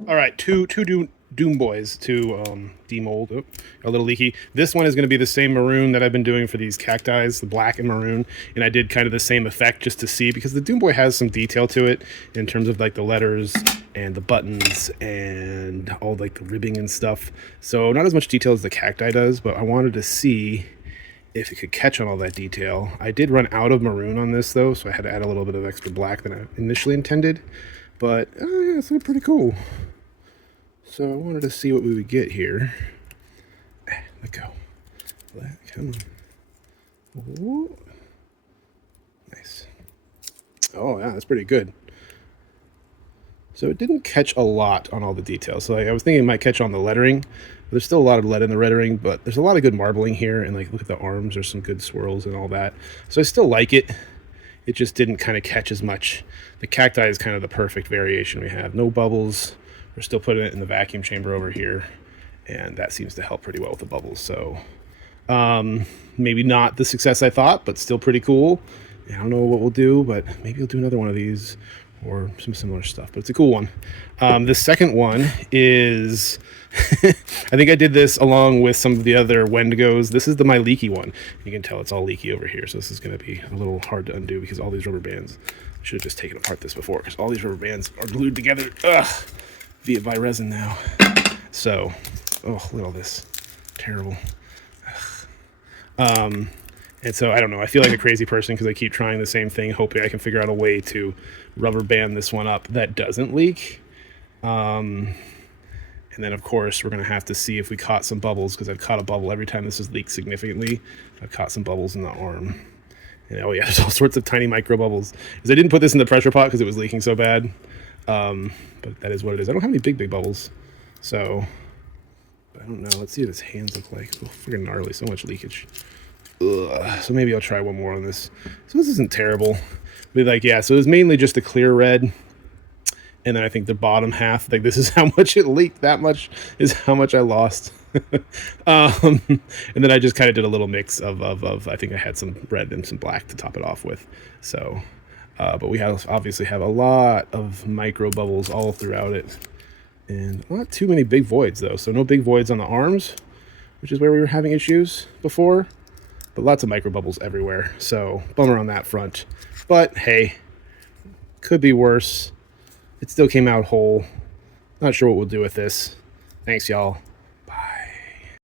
All right, two Doom Boys to demold. Oh, a little leaky. This one is going to be the same maroon that I've been doing for these cacti, the black and maroon. And I did kind of the same effect just to see, because the Doom Boy has some detail to it in terms of like the letters and the buttons and all like the ribbing and stuff. So not as much detail as the cacti does, but I wanted to see if it could catch on all that detail. I did run out of maroon on this though, so I had to add a little bit of extra black than I initially intended. But yeah, it's pretty cool. So I wanted to see what we would get here. Let go. Come on. Ooh. Nice. Oh yeah, that's pretty good. So it didn't catch a lot on all the details. So I was thinking it might catch on the lettering. There's still a lot of lead in the lettering, but there's a lot of good marbling here. And like, look at the arms. There's some good swirls and all that. So I still like it. It just didn't kind of catch as much. The cacti is kind of the perfect variation we have. No bubbles. We're still putting it in the vacuum chamber over here, and that seems to help pretty well with the bubbles. So maybe not the success I thought, but still pretty cool. I don't know what we'll do, but maybe we'll do another one of these or some similar stuff, but it's a cool one. The second one is, I think I did this along with some of the other Wendigos. This is my leaky one. You can tell it's all leaky over here, so this is going to be a little hard to undo because all these rubber bands, I should have just taken apart this before, because all these rubber bands are glued together. Ugh. Via resin now. So, oh, look at all this. Terrible. And so, I don't know. I feel like a crazy person because I keep trying the same thing, hoping I can figure out a way to rubber band this one up that doesn't leak. And then, of course, we're going to have to see if we caught some bubbles, because I've caught a bubble every time this has leaked significantly. I've caught some bubbles in the arm. And, oh, yeah, there's all sorts of tiny micro bubbles. Because I didn't put this in the pressure pot because it was leaking so bad. But that is what it is. I don't have any big bubbles, so I don't know. Let's see what his hands look like. Oh, freaking gnarly. So much leakage. Ugh. So maybe I'll try one more on this. So this isn't terrible. But like, yeah, so it was mainly just the clear red. And then I think the bottom half, like this is how much it leaked. That much is how much I lost. And then I just kind of did a little mix of I think I had some red and some black to top it off with. So but we obviously have a lot of micro bubbles all throughout it, and not too many big voids though. So no big voids on the arms, which is where we were having issues before, but lots of micro bubbles everywhere. So bummer on that front, but hey, could be worse. It still came out whole. Not sure what we'll do with this. Thanks, y'all.